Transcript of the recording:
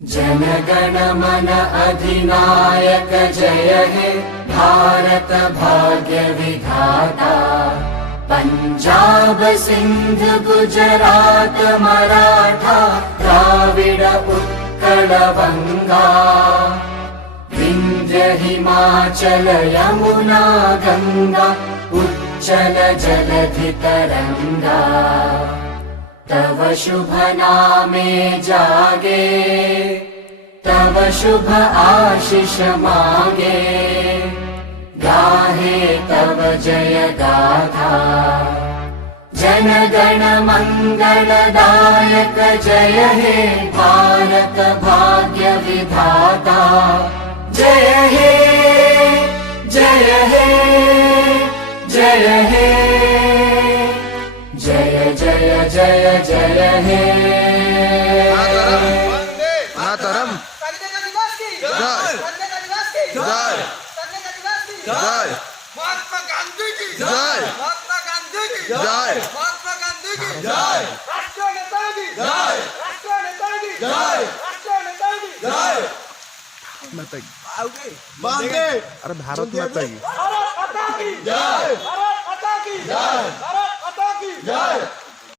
जन गण मन अधिनायक जय हे भारत भाग्य विधाता। पंजाब सिंध गुजरात मराठा द्राविड उत्कल बंगा। विंध्य हिमाचल यमुना गंगा उच्चल जलधि तरंगा। तव शुभ नामे जागे तव शुभ आशीष मांगे। गाहे तव जय गाथा जन गण मंगलदायक जय हे भारत भाग्य विधाता। जय हे जय हे जय हे जय जय जय जय हे। मातरम जय जय महात्मा गांधी की जय महात्मा गांधी की जय महात्मा गांधी की जय राष्ट्रीय नेता की जय राष्ट्रीय नेता की जय राष्ट्रीय नेता की जय माता की बांधे अरे भारत माता की भारत माता की जय भारत माता की जय भारत माता की जय